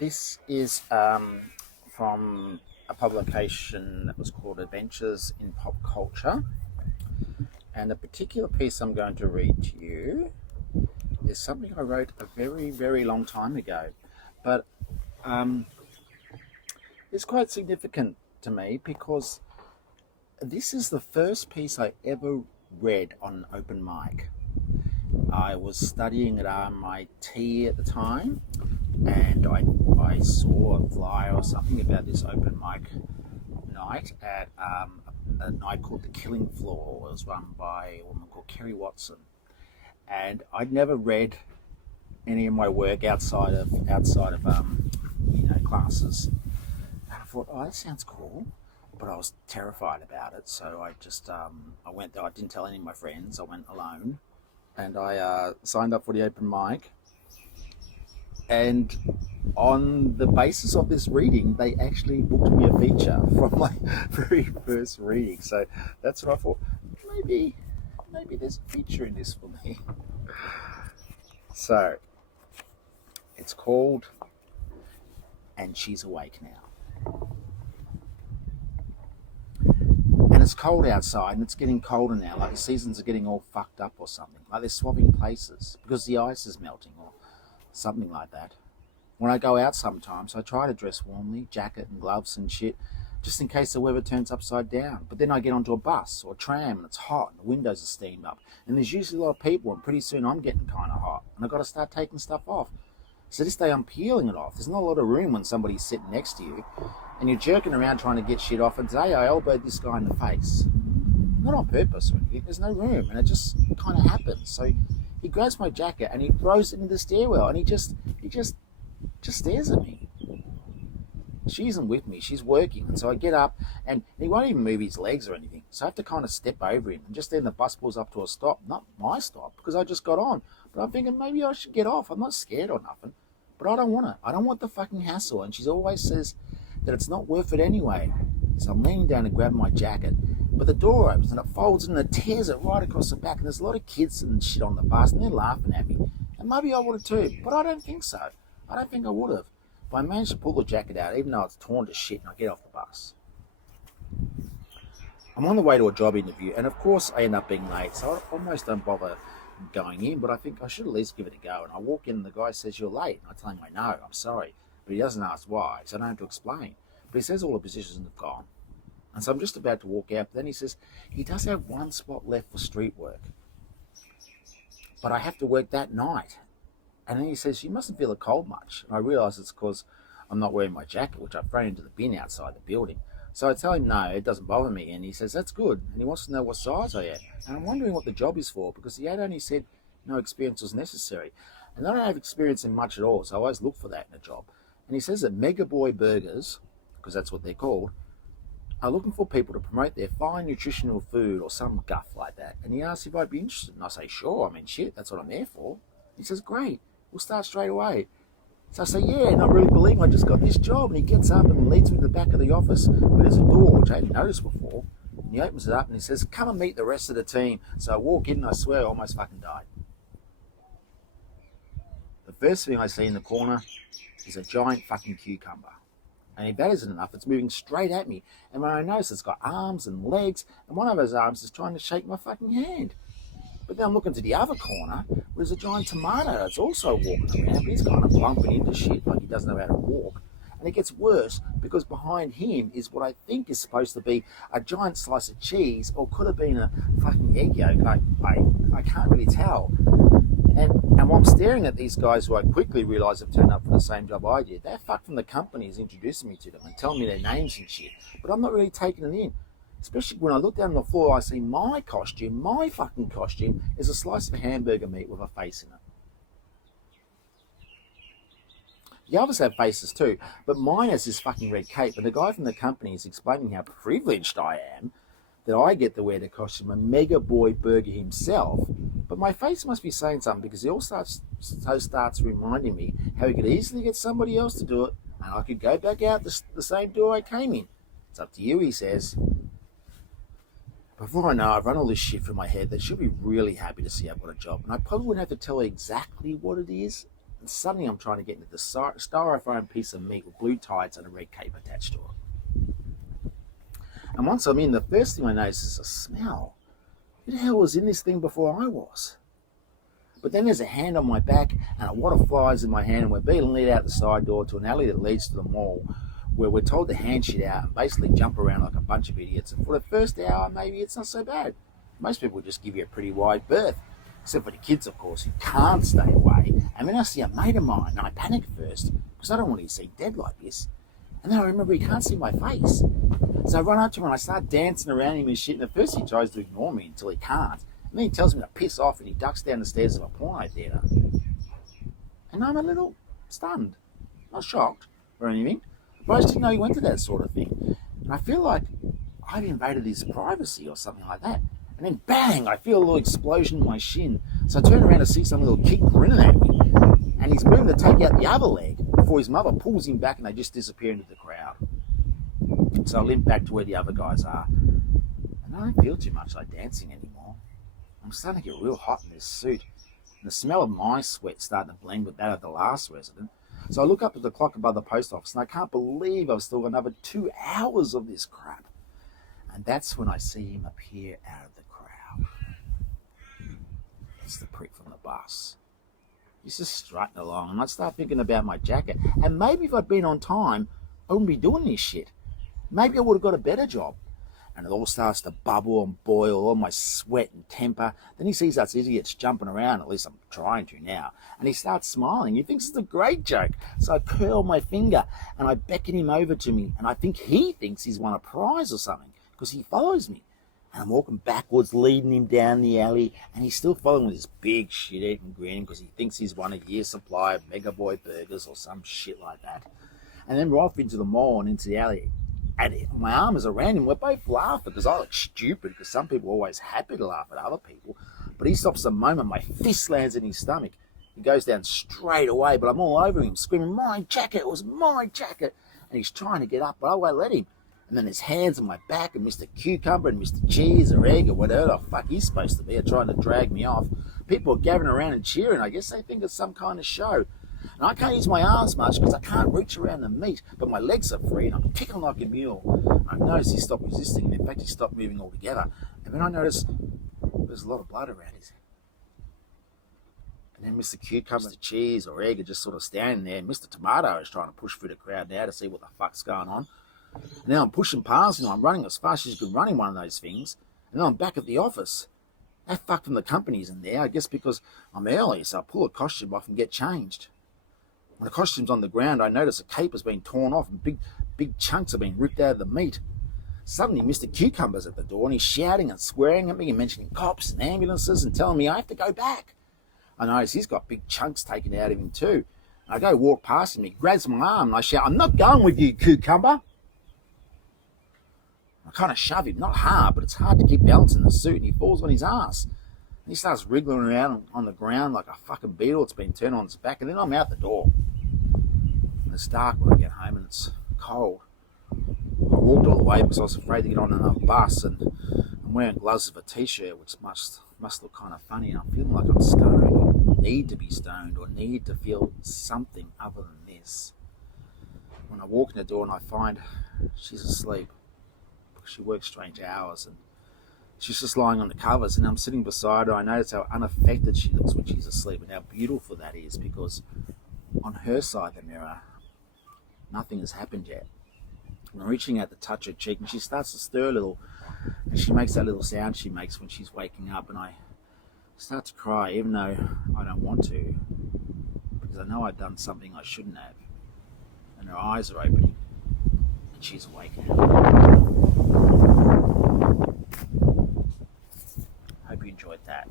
This is from a publication that was called Adventures in Pop Culture. And the particular piece I'm going to read to you is something I wrote a very, very long time ago. But it's quite significant to me because this is the first piece I ever read on an open mic. I was studying at RMIT at the time, and I saw a flyer or something about this open mic night at a night called The Killing Floor. It was run by a woman called Kerry Watson, and I'd never read any of my work outside of classes. And I thought, oh, that sounds cool, but I was terrified about it. So I just I went there. I didn't tell any of my friends. I went alone, and I signed up for the open mic. And on the basis of this reading, they actually booked me a feature from my very first reading. So that's what I thought. Maybe there's a feature in this for me. So it's called "And She's Awake Now." And it's cold outside, and it's getting colder now. Like the seasons are getting all fucked up or something. Like they're swapping places because the ice is melting or something like that. When I go out sometimes, I try to dress warmly, jacket and gloves and shit, just in case the weather turns upside down. But then I get onto a bus or a tram and it's hot and the windows are steamed up. And there's usually a lot of people, and pretty soon I'm getting kind of hot. And I've got to start taking stuff off. So this day I'm peeling it off. There's not a lot of room when somebody's sitting next to you. And you're jerking around trying to get shit off. And today I elbowed this guy in the face. Not on purpose or anything. There's no room. And it just kind of happens. So he grabs my jacket and he throws it into the stairwell. And he just stares at me. She isn't with me. She's working. And so I get up and he won't even move his legs or anything. So I have to kind of step over him. And just then the bus pulls up to a stop. Not my stop, because I just got on. But I'm thinking maybe I should get off. I'm not scared or nothing. But I don't want it. I don't want the fucking hassle. And she always says that it's not worth it anyway. So I'm leaning down and grabbing my jacket. But the door opens and it folds and it tears it right across the back. And there's a lot of kids and shit on the bus and they're laughing at me. And maybe I would have too. But I don't think so. I don't think I would have. But I managed to pull the jacket out even though it's torn to shit, and I get off the bus. I'm on the way to a job interview, and of course I end up being late, so I almost don't bother going in, but I think I should at least give it a go. And I walk in and the guy says, "You're late." And I tell him, "I know, I'm sorry." But he doesn't ask why, so I don't have to explain. But he says all the positions have gone. And so I'm just about to walk out, but then he says he does have one spot left for street work. But I have to work that night. And then he says, "You mustn't feel the cold much." And I realise it's because I'm not wearing my jacket, which I've thrown into the bin outside the building. So I tell him, no, it doesn't bother me. And he says, "That's good." And he wants to know what size I am. And I'm wondering what the job is for, because he had only said no experience was necessary. And I don't have experience in much at all, so I always look for that in a job. And he says that Mega Boy Burgers, because that's what they're called, are looking for people to promote their fine nutritional food or some guff like that. And he asks if I'd be interested. And I say, "Sure, I mean, shit, that's what I'm there for." He says, "Great, we'll start straight away." So I say, "Yeah," not really believing I just got this job. And he gets up and leads me to the back of the office where there's a door, which I hadn't noticed before. And he opens it up and he says, "Come and meet the rest of the team." So I walk in and I swear I almost fucking died. The first thing I see in the corner is a giant fucking cucumber. And if that isn't enough, it's moving straight at me. And when I notice it's got arms and legs, and one of those arms is trying to shake my fucking hand. But then I'm looking to the other corner, where there's a giant tomato that's also walking around, but he's kind of bumping into shit like he doesn't know how to walk. And it gets worse because behind him is what I think is supposed to be a giant slice of cheese, or could have been a fucking egg yolk. I can't really tell. And while I'm staring at these guys who I quickly realise have turned up for the same job I did, that fuck from the company is introducing me to them and telling me their names and shit. But I'm not really taking it in. Especially when I look down on the floor, I see my fucking costume, is a slice of hamburger meat with a face in it. The others have faces too, but mine has this fucking red cape, and the guy from the company is explaining how privileged I am that I get to wear the costume of Mega Boy Burger himself. But my face must be saying something, because he also starts reminding me how he could easily get somebody else to do it, and I could go back out the same door I came in. "It's up to you," he says. Before I know, I've run all this shit through my head that she'll be really happy to see I've got a job. And I probably wouldn't have to tell her exactly what it is, And suddenly I'm trying to get into the styrofoam piece of meat with blue tights and a red cape attached to it. And once I'm in, the first thing I notice is a smell. Who the hell was in this thing before I was? But then there's a hand on my back and a wad of flies in my hand, and we're being led out the side door to an alley that leads to the mall, where we're told to hand shit out and basically jump around like a bunch of idiots. And for the first hour, maybe it's not so bad. Most people just give you a pretty wide berth, except for the kids, of course, who can't stay away. And then I see a mate of mine, and I panic first, because I don't want to see dead like this. And then I remember he can't see my face. So I run up to him and I start dancing around him and shit, and at first he tries to ignore me until he can't. And then he tells me to piss off, and he ducks down the stairs of a porno theatre. And I'm a little stunned. Not shocked or anything, but I just didn't know he went to that sort of thing. And I feel like I've invaded his privacy or something like that. And then bang, I feel a little explosion in my shin. So I turn around to see some little kid grinning at me. And he's moving to take out the other leg before his mother pulls him back and they just disappear into the crowd. So I limp back to where the other guys are. And I don't feel too much like dancing anymore. I'm starting to get real hot in this suit. And the smell of my sweat starting to blend with that of the last resident. So I look up at the clock above the post office and I can't believe I've still got another 2 hours of this crap. And that's when I see him appear out of the crowd. It's the prick from the bus. He's just strutting along, and I start thinking about my jacket. And maybe if I'd been on time, I wouldn't be doing this shit. Maybe I would have got a better job. And it all starts to bubble and boil, all my sweat and temper. Then he sees us idiots jumping around, at least I'm trying to now. And he starts smiling. He thinks it's a great joke. So I curl my finger and I beckon him over to me. And I think he thinks he's won a prize or something, because he follows me. And I'm walking backwards, leading him down the alley, and he's still following with this big shit-eating grin because he thinks he's won a year's supply of Mega Boy burgers or some shit like that. And then we're off into the mall and into the alley. And my arm is around him. We're both laughing because I look stupid, because some people are always happy to laugh at other people. But he stops the moment my fist lands in his stomach. He goes down straight away, but I'm all over him, screaming, "My jacket, it was my jacket!" And he's trying to get up, but I won't let him. And then his hands on my back, and Mr. Cucumber and Mr. Cheese or Egg or whatever the fuck he's supposed to be are trying to drag me off. People are gathering around and cheering. I guess they think it's some kind of show. And I can't use my arms much because I can't reach around the meat, but my legs are free and I'm kicking like a mule. I noticed he stopped resisting, and in fact he stopped moving altogether. And then I noticed there's a lot of blood around his head. And then Mr. Cucumber, Mr. Cheese or Egg are just sort of standing there. Mr. Tomato is trying to push through the crowd now to see what the fuck's going on. And now I'm pushing past him. I'm running as fast as you could run in one of those things. And then I'm back at the office. That fuck from the company's in there, I guess because I'm early, so I pull a costume off and get changed. When the costume's on the ground, I notice a cape has been torn off and big chunks have been ripped out of the meat. Suddenly, Mr. Cucumber's at the door and he's shouting and swearing at me and mentioning cops and ambulances and telling me I have to go back. I notice he's got big chunks taken out of him too. And I go walk past him, he grabs my arm and I shout, "I'm not going with you, Cucumber." I kind of shove him, not hard, but it's hard to keep balancing the suit, and he falls on his ass. And he starts wriggling around on the ground like a fucking beetle. It's been turned on its back, and then I'm out the door. And it's dark when I get home, and it's cold. I walked all the way because I was afraid to get on another bus, and I'm wearing gloves of a t-shirt, which must look kind of funny. I'm feeling like I'm stoned, or need to be stoned, or need to feel something other than this. When I walk in the door and I find she's asleep. She works strange hours and she's just lying on the covers, and I'm sitting beside her. I notice how unaffected she looks when she's asleep and how beautiful that is, because on her side of the mirror, nothing has happened yet. And I'm reaching out to touch her cheek, and she starts to stir a little, and she makes that little sound she makes when she's waking up, and I start to cry, even though I don't want to, because I know I've done something I shouldn't have. And her eyes are opening, and she's awake now. Hope you enjoyed that.